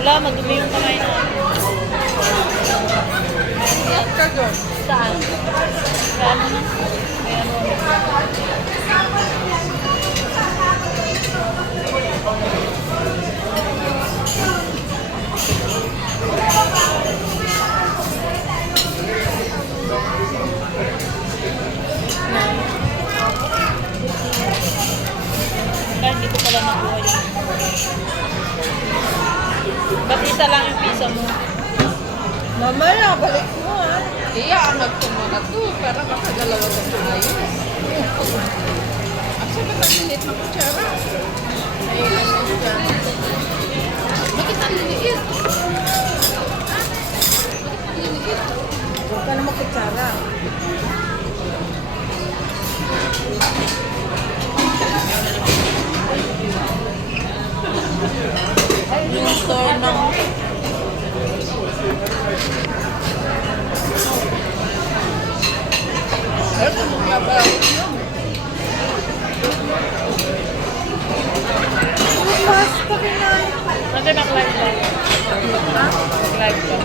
Wala, madumi yung kamay natin. Iyak ka doon. Saan? Saan mo na? Ayan mo. Hindi ko pala nakuha yun. Ba't isa lang yung pisa mo? Mamaya, balik mo ha. Iya, angat ko muna to. Para makagalawa ka na ayos. Asa ba tagilit na kutsara? Ay, ano dyan? Bakit ang liliit? Bakit ang liliit? Huwag ka na makutsara. Yung store ng ito mo nga ba? Pasta kinain. Nandiyan mag-live lang. Mag-live lang.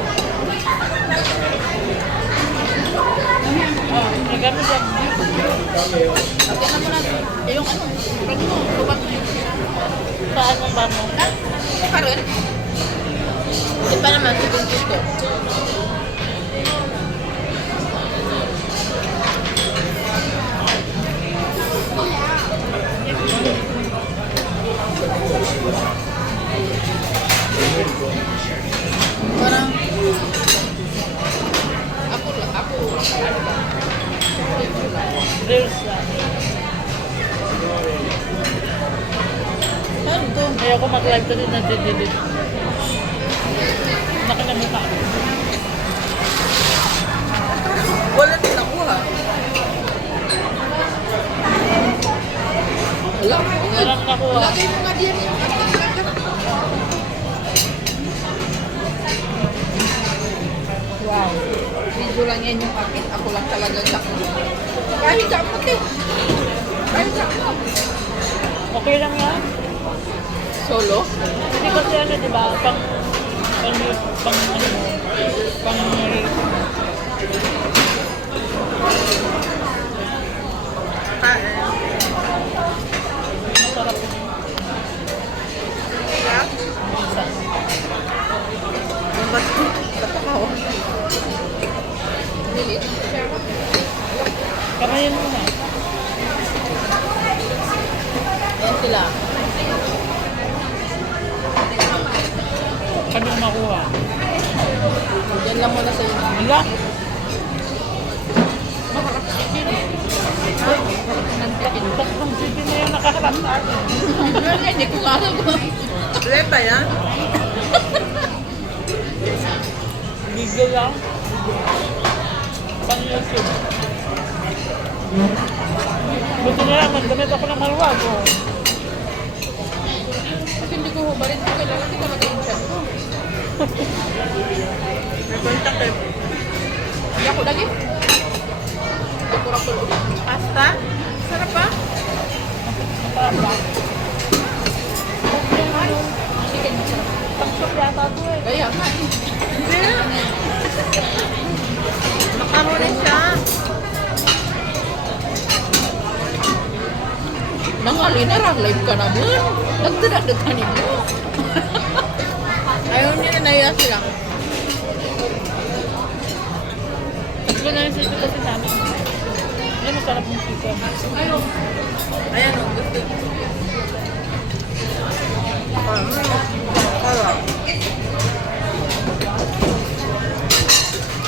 Oh, nagano siya. Ate na mo na. Yung ano? Pag mo, lubak mo yun. Saan ang ba mo? Ha? Karoon? Hindi pa naman, ibigit ko. Parang ako Reels lang. ano to? Ayoko mag-live kasi na-delete. Nakinamukha ako. Wala din ako ha. Wala. Walang nakuha. Lagay mo nga diyan. Wow. Video lang yan yung akin. Ako lang talaga sa kahit ka mo, te. Kahit ka mo. Okay lang yan. Solo? Hindi kasi ano, di ba? Pang ano mo, pang masarap yun. Minsan. Kamayan mo na. Ayan sila. Kami ang makuha. Yan lang muna sa inyo. Wala. Tatlong GB na yung nakaharap sa akin. Hindi ko alam ko. Reta yan? Bigay lang. Pang YouTube. Buti na lang, magdamit ako ng maluwag. Oh. Kasi hindi ko hubarin ko. Kailangan hindi ko naging chat ko. May contact eh. Hindi ako lagi. Kurakul. Pasta? Sarap ba? Masarap ba? Chicken masarap. Pangsok yata ito eh. Kaya nga eh. Hindi. Makaroni siya. Nangalina rang live ka naman. Nagdadak-dakan mo. Ayaw niya na naiya sila. Tatlo na yung sito kasi namin. Hindi masarap yung sito. Ayaw. Ayan o, gusto. Sarap.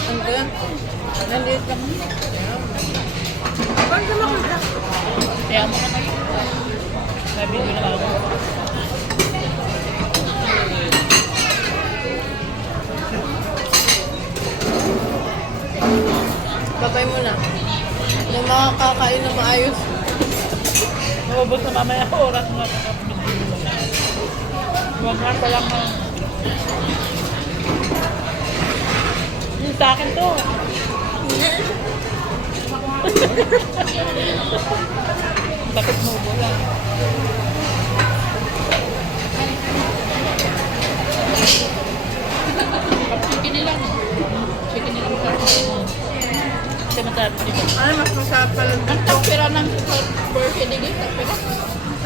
Ang ganda. Naliit ka mo. Bakit ka makita? Kaya mo ka na yun. Sabi ko na ako. Babay mo na. Yung mga kakain na maayos. Mababot na mamaya oras nga. Huwag nga pa lang na. Yung sa akin to. Bakit mo wala?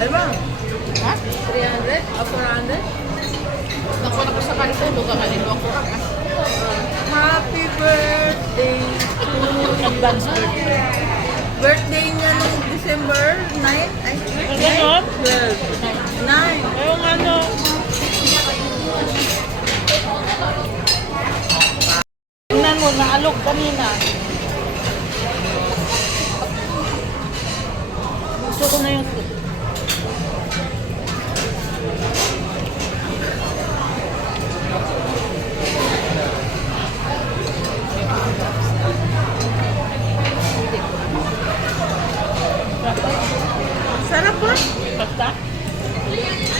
Ay ba? Ha? 300 o 400? Naku na ko sa kanto. Luga ka nito ako ka. Happy birthday to Advance birthday. birthday niya nung December 9? Ay, Ganon? 12. 9. Yung ano, tingnan mo, naalog kanina. Gusto ko na yung... Sarap po. Basta?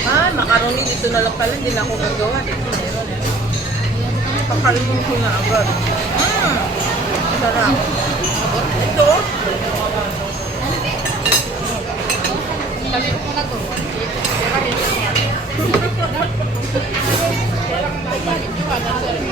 Ah, macaroni dito na lang pala. Hindi na ako gagawa. Dito meron eh. Pakalmin ko na agad. Sarap. Ito oh. Sabi ko na to. Pero rin siya. Pero kung magbalik nyo, wala sa rin.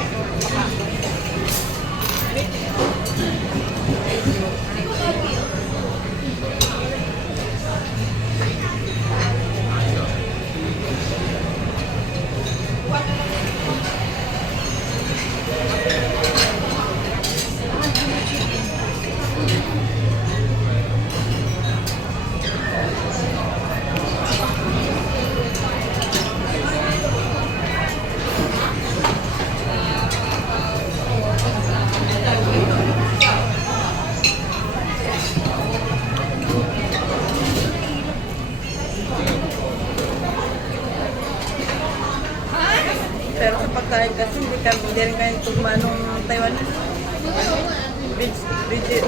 Pero sa pagkain kasi hindi rin kayo tugma nung Taiwanese.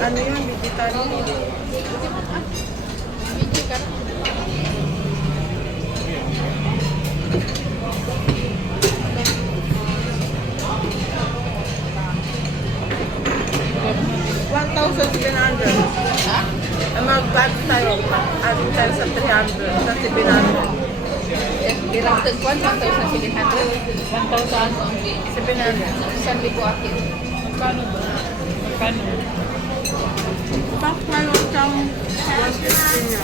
Ano yun? Vegetarian. Video ka. $1,700. Ha? Mag-add tayo. Add tayo sa 300. Sa 700. Ilang tagpuan, 1,700. 1,000. 700. 1,000 akin. Magkano ba? Magkano? Back tayo siyang 150 niya.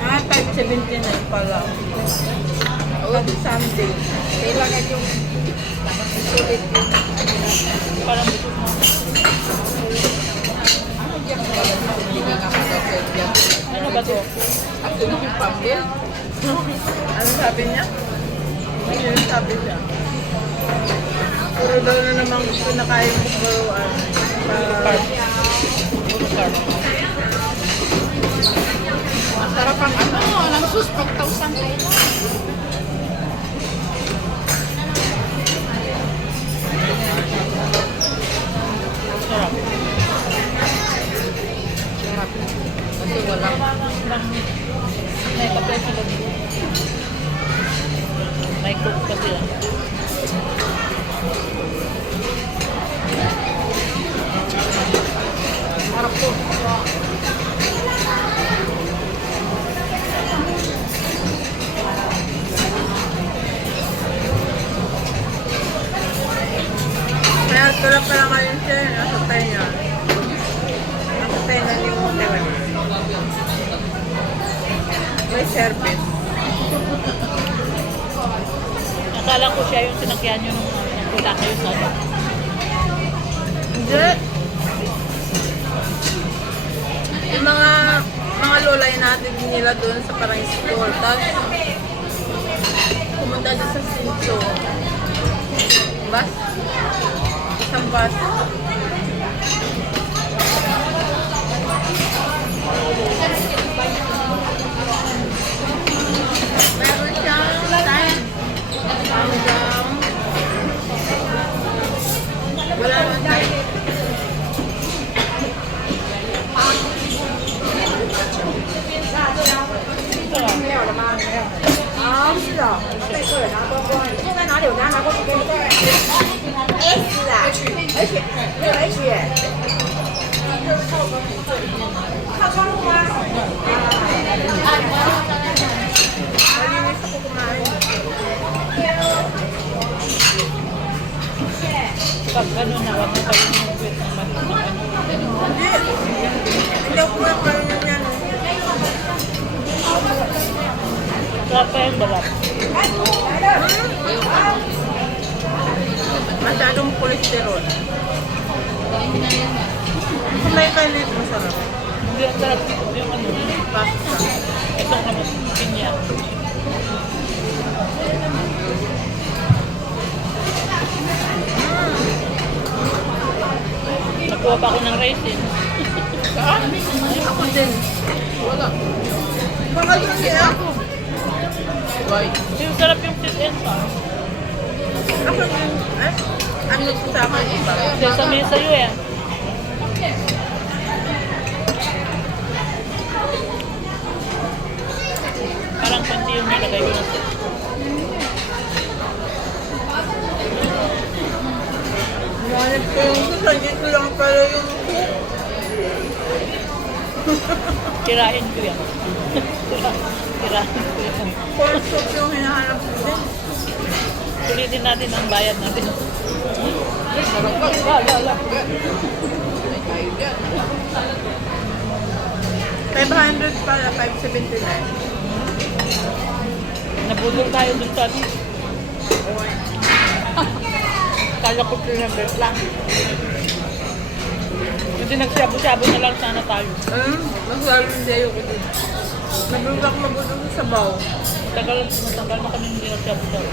Ah, type 79 pala. Pag Sunday. Kailangan yung sulit yung Parang busog mo. ano dyan mo pala sa hindi nga mag-offer dyan. Ano ba to? Ako na yung pambil. Ano sabi niya? Ano yung sabi niya? Puro daw na namang pinakain ko baruan. Carb. Puro carb. Masarap ang ano, ng sus, 5,000 kayo. Sarap. Sarap. Kasi walang May kape sila dito. May cook pa sila. harap ko. Kaya tulad pala kayo siya, nasa tayo niya. Nasa tayo na yung hotel. May service. Akala ko siya yung sinakyan nyo nung nagpunta kayo sa ano. Hindi. Yung mga lolay natin nila doon sa parang school. Tapos, pumunta doon sa Sinso. Bus? Isang bus. Meron siyang time hanggang wala naman time. Malinis ako kumain. Pag ano na, wag mo kayo yung wait ng ano. Hindi. Hindi ako kumakain yan. Sarap pa yung balap. Masyadong cholesterol. Kung may kalit, masarap. Hindi ang sarap yung ano, Pasta. itong ano, pinya. Nagkuha pa ako ng raisin. Saan? Ako din. Wala. Baka yun din ako. Why? Yung sarap yung sit and sour. Ako din. Eh? Ano sa akin iba? Sesame sa'yo eh. Parang konti yung nilagay ko na sit. Nanip ko yung gusto. Dito lang pala yung Kirain ko yan. Kirain ko yan. corn soup yung hinahanap ko din. Sulitin natin ang bayad natin. Sarap ba? Wala. May kayo dyan. 500 pala, 579. Nabudol tayo dun sa ano. Kala ko 300 lang. Kasi nagsyabo-syabo na lang sana tayo. Mas lalo hindi ayoko din. Nabulak mabulong sa sabaw. Matagal na kami hindi nagsyabo-syabo.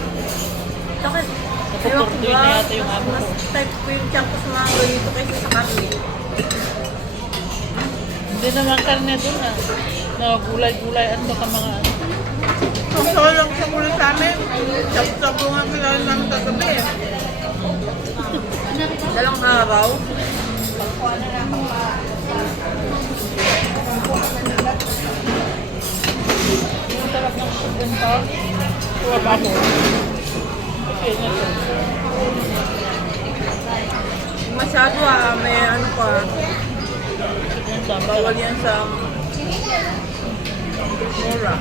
Bakit? Napupordoy na yata yung amo Mas ko. type ko yung tiyak ko sa mga ganito kaysa sa karne. Hindi naman karne dun ah. Nagulay-gulay at baka mga ano. Kung sa lang sa kulo sa amin, sabo nga kailangan namin kagabi eh. Dalang araw. Yung sarap ng subenta. Kuha pa ako. Okay na to. Masyado may ano pa. Subenta. Bawal yan sa mura.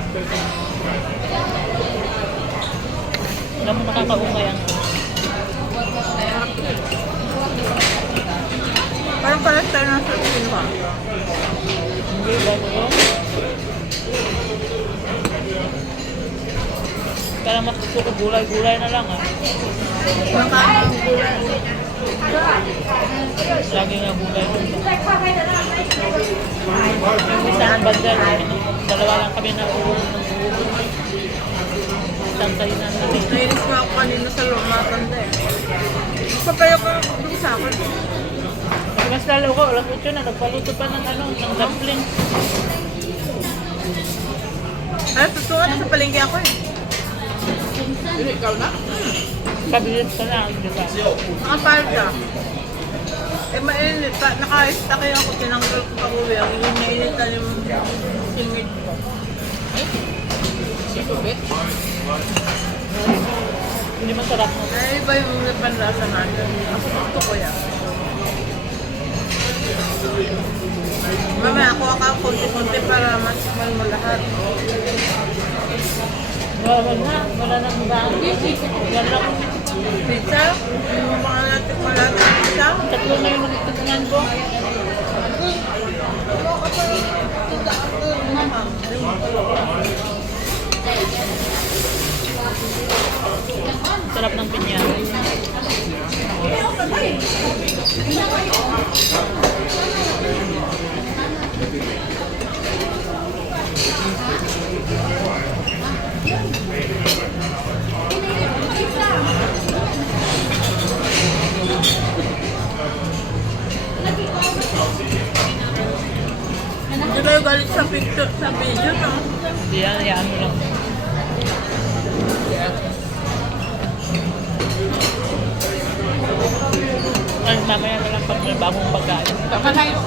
Alam mo nakakaumay ang Parang pala tayo nasa Pinoy. hindi ba yun? Kaya mas gusto ko gulay-gulay na lang ah. Nakain ang gulay. Lagi nga gulay dun. Yung isa ang bandal, dalawa lang kami na ulo ng ulo. Isang kainan namin. Nainis nga ako kanina sa lumatanda eh. Papayo ko dun sa akin. Mas lalo ko, alas 8 na, nagpaluto pa ng ano, ng dumpling. Ay, tutungan sa palengke ako eh. Pero ikaw na? Kabilis ka na, di ba? Nakapalda. Eh, mainit pa. Naka-stake ako, tinanggal ko pa uwi. Ang init na yung singit ko. Sito bet? Hindi masarap mo. Ay, iba yung napanlasa natin. Ako gusto ko yan. Mamaya, kuha ka konti-konti para masikman mo lahat. Wala nang daan. Yan lang. Pizza? Yung mga natin ko lahat ng pizza? Tatlo na yung nagtitingan ko. Sarap ng pinya. Hindi kayo galit sa picture, sa video, no? Hindi yan, yan mo lang. Ay, mamaya na lang pag bagong pagkain. Tama na yun.